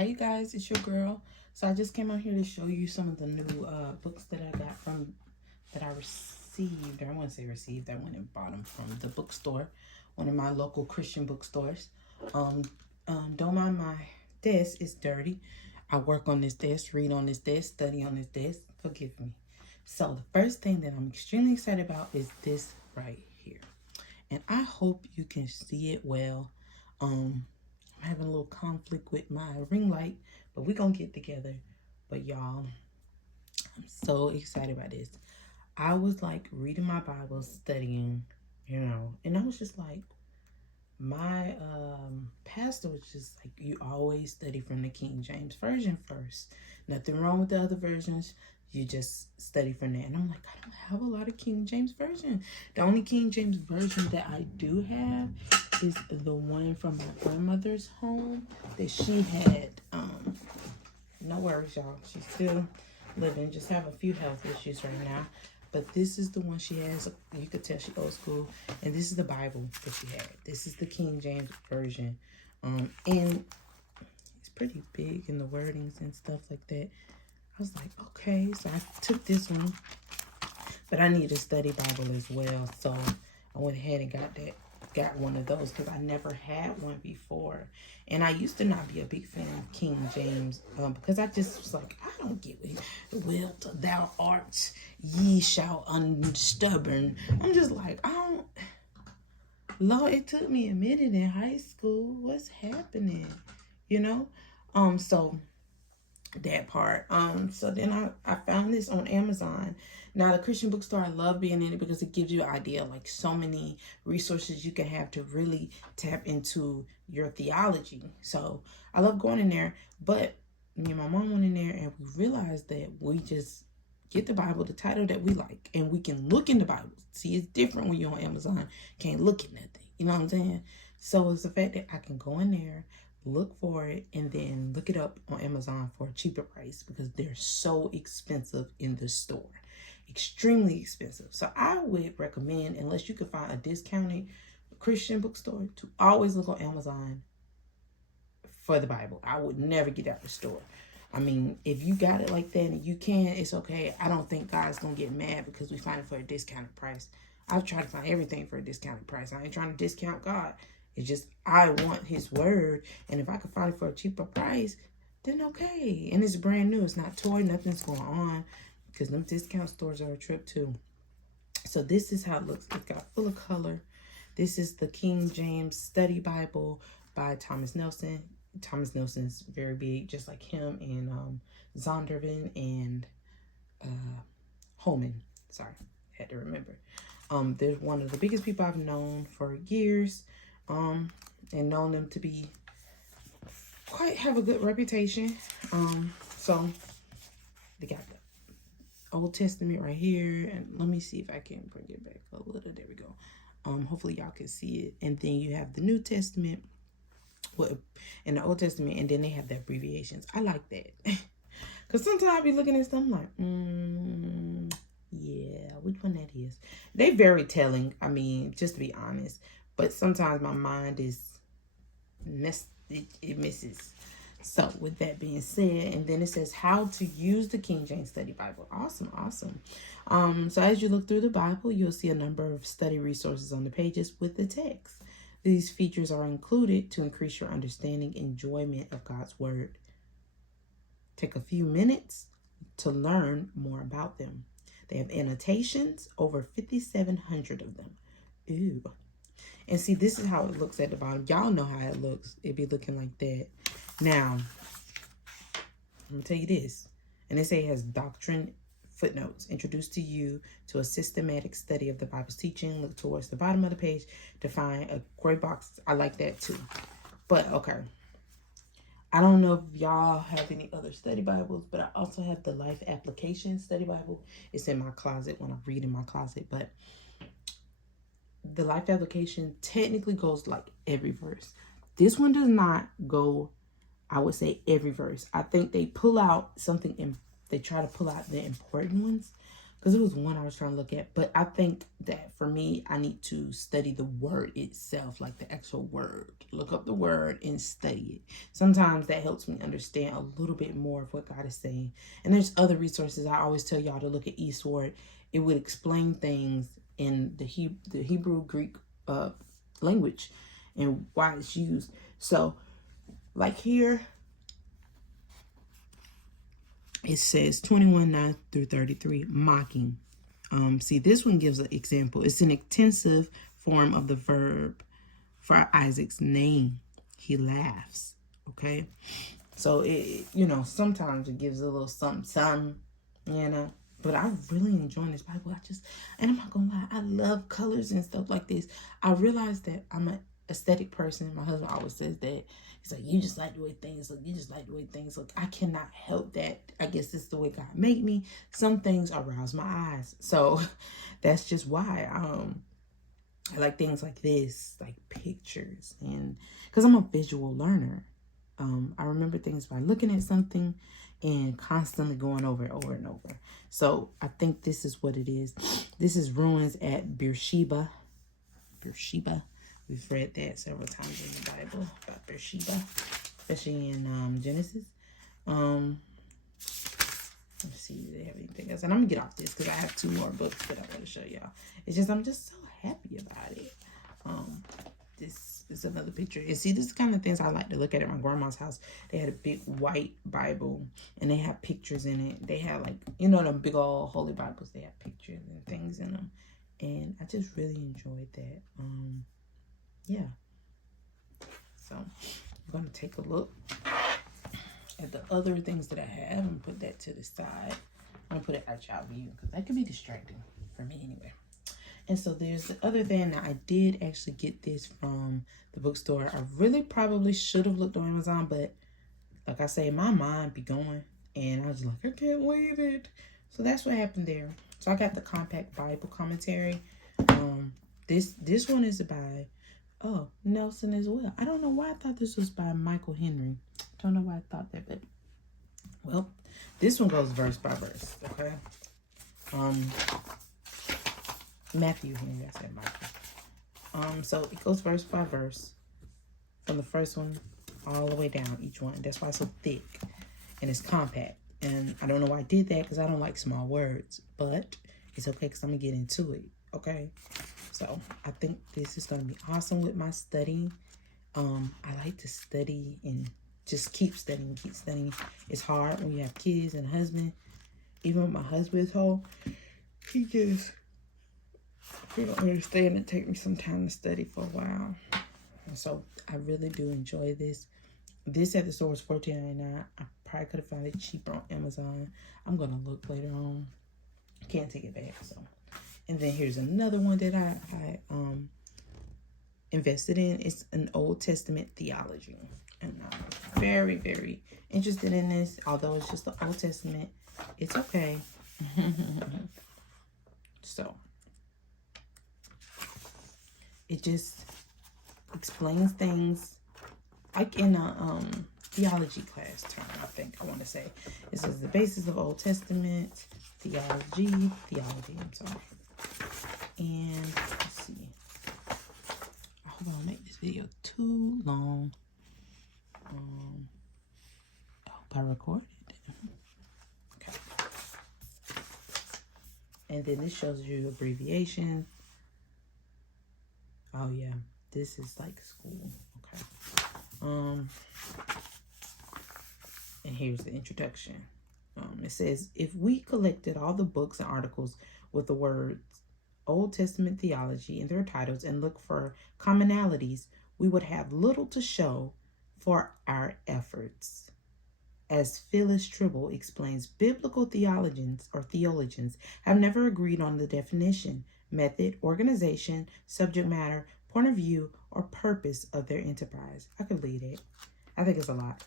Hi you guys, it's your girl. So I just came out here to show you some of the new books that I got from that I received. Or I wouldn't say received, I went and bought them from the bookstore, one of my local Christian bookstores. Don't mind my desk, it's dirty. I work on this desk, read on this desk, study on this desk. Forgive me. So the first thing that I'm extremely excited about is this right here. And I hope you can see it well. I'm having a little conflict with my ring light, but we're gonna get together. But y'all, I'm so excited about this. I was like reading my Bible, studying, and I was just like, my pastor was just like, you always study from the King James Version first. Nothing wrong with the other versions. You just study from that. And I'm like, I don't have a lot of King James Version. The only King James Version that I do have is the one from my grandmother's home that she had. No worries, y'all. She's still living. Just have a few health issues right now. But this is the one she has. You could tell she old school. And this is the Bible that she had. This is the King James Version. And it's pretty big in the wordings and stuff like that. I was like, okay. So I took this one. But I need a study Bible as well. So I went ahead and got one of those because I never had one before. And I used to not be a big fan of King James because I just was like, I don't get it. Will thou art, ye shall unstubborn. I'm just like, I don't. Lord, it took me a minute in high school. What's happening? So that part. So then I found this on Amazon. Now the Christian bookstore, I love being in it because it gives you an idea, like so many resources you can have to really tap into your theology. So I love going in there, but me and my mom went in there and we realized that we just get the Bible, the title that we like, and we can look in the Bible. See, it's different when you're on Amazon. Can't look at nothing. You know what I'm saying? So it's the fact that I can go in there, look for it, and then look it up on Amazon for a cheaper price because they're so expensive in the store. Extremely expensive. So I would recommend, unless you can find a discounted Christian bookstore, to always look on Amazon for the Bible. I would never get out the store. I mean, if you got it like that and you can, it's okay. I don't think God's going to get mad because we find it for a discounted price. I've tried to find everything for a discounted price. I ain't trying to discount God. It's just I want his word. And if I can find it for a cheaper price, then okay. And it's brand new. It's not toy. Nothing's going on. Because them discount stores are a trip too. So this is how it looks. It's got full of color. This is the King James Study Bible by Thomas Nelson. Thomas Nelson's very big, just like him, and Zondervan and Holman. Sorry, had to remember. They're one of the biggest people I've known for years, and known them to be have a good reputation. So they got the Old Testament right here, and let me see if I can bring it back a little. There we go. Hopefully y'all can see it. And then you have the New Testament, in the Old Testament, and then they have the abbreviations. I like that because sometimes I be looking at stuff like, yeah, which one that is? They very telling. I mean, just to be honest, but sometimes my mind is it misses. So with that being said, and then it says how to use the King James Study Bible. Awesome. So as you look through the Bible, you'll see a number of study resources on the pages with the text. These features are included to increase your understanding and enjoyment of God's word. Take a few minutes to learn more about them. They have annotations, over 5,700 of them. Ooh. And see, this is how it looks at the bottom. Y'all know how it looks. It be looking like that. Now, I'm going to tell you this. And they say it has doctrine footnotes introduced to you to a systematic study of the Bible's teaching. Look towards the bottom of the page to find a gray box. I like that too. But, okay. I don't know if y'all have any other study Bibles, but I also have the Life Application Study Bible. It's in my closet when I read in my closet. But the Life Application technically goes like every verse. This one does not go, I would say, every verse. I think they pull out something, they try to pull out the important ones. because it was one I was trying to look at. But I think that for me, I need to study the word itself, like the actual word. Look up the word and study it. Sometimes that helps me understand a little bit more of what God is saying. And there's other resources. I always tell y'all to look at eSword. It would explain things in the Hebrew Greek language and why it's used. So like here, it says 21:9 through 33, mocking. See, this one gives an example. It's an intensive form of the verb for Isaac's name. He laughs. Okay. So it, sometimes it gives a little something, But I really enjoy this Bible. And I'm not gonna lie, I love colors and stuff like this. I realized that I'm an aesthetic person. My husband always says that. He's like, you just like the way things look. You just like the way things look. I cannot help that. I guess this is the way God made me. Some things arouse my eyes. So that's just why I like things like this, like pictures, and because I'm a visual learner. I remember things by looking at something and constantly going over it over and over. So I think this is what it is. This is ruins at Beersheba. Beersheba. We've read that several times in the Bible about Beersheba, especially in Genesis. Let's see, do they have anything else? And I'm gonna get off this because I have 2 more books that I want to show y'all. It's just I'm just so happy about it. This is another picture. And see, this is the kind of things I like to look at my grandma's house. They had a big white Bible and they have pictures in it. They have like, them big old holy Bibles. They have pictures and things in them. And I just really enjoyed that. Yeah. So I'm going to take a look at the other things that I have and put that to the side. I'm going to put it at y'all view because that could be distracting for me anyway. And so there's the other thing. I did actually get this from the bookstore. I really probably should have looked on Amazon, but like I say, my mind be going. And I was like, I can't leave it. So that's what happened there. So I got the Compact Bible Commentary. This one is by Nelson as well. I don't know why I thought this was by Michael Henry. Don't know why I thought that, but well, this one goes verse by verse. Okay. Matthew Henry, I said Michael. So it goes verse by verse from the first one all the way down, each one. That's why it's so thick and it's compact. And I don't know why I did that because I don't like small words, but it's okay because I'm going to get into it. Okay. So I think this is going to be awesome with my studying. I like to study and just keep studying, It's hard when you have kids and a husband. Even with my husband's home, he don't understand. It take me some time to study for a while. And so I really do enjoy this. This at the store was $14.99. I probably could have found it cheaper on Amazon. I'm going to look later on. Can't take it back. So, and then here's another one that I invested in. It's an Old Testament theology. And I'm very, very interested in this. Although it's just the Old Testament, it's okay. So, it just explains things like in a theology class term, I think I want to say. It says the basis of Old Testament theology, I'm sorry. And let's see. I hope I don't make this video too long. I hope I recorded. Okay. And then this shows you abbreviation. Oh yeah, this is like school. Okay. And here's the introduction. It says, if we collected all the books and articles with the words Old Testament theology in their titles and look for commonalities, we would have little to show for our efforts. As Phyllis Tribble explains, biblical theologians have never agreed on the definition, method, organization, subject matter, point of view, or purpose of their enterprise. I could lead it. I think it's a lot.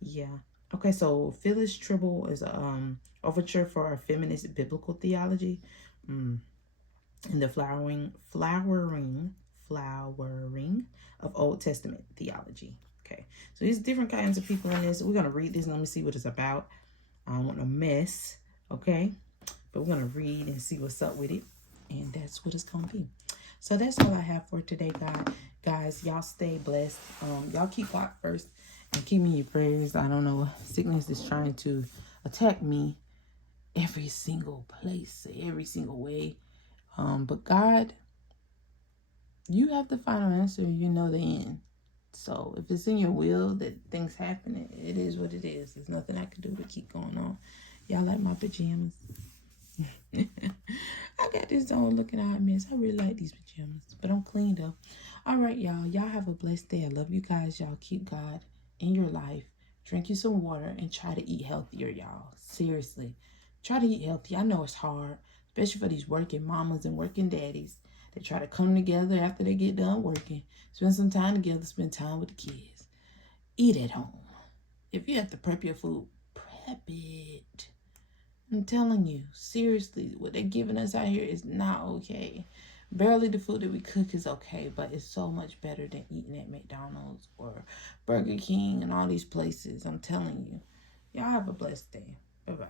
Yeah. Okay, so Phyllis Tribble is a overture for a feminist biblical theology. And the flowering of Old Testament theology. Okay, so there's different kinds of people in this. We're going to read this and let me see what it's about. I don't want no mess. Okay, But we're going to read and see what's up with it. And that's what it's going to be. So that's all I have for today, guys. Y'all stay blessed. Y'all keep God first and keep me in your prayers. I don't know. Sickness is trying to attack me every single place, every single way. But God, you have the final answer. You know the end. So if it's in your will that things happen, it is what it is. There's nothing I can do to keep going on. Y'all like my pajamas? I got this on looking at a mess. I really like these pajamas, but I'm clean though. All right, y'all. Y'all have a blessed day. I love you guys. Y'all keep God in your life. Drink you some water and try to eat healthier, y'all. Seriously. Try to eat healthy. I know it's hard, especially for these working mamas and working daddies. They try to come together after they get done working. Spend some time together. Spend time with the kids. Eat at home. If you have to prep your food, prep it. I'm telling you, seriously, what they're giving us out here is not okay. Barely the food that we cook is okay, but it's so much better than eating at McDonald's or Burger King and all these places. I'm telling you. Y'all have a blessed day. Bye-bye.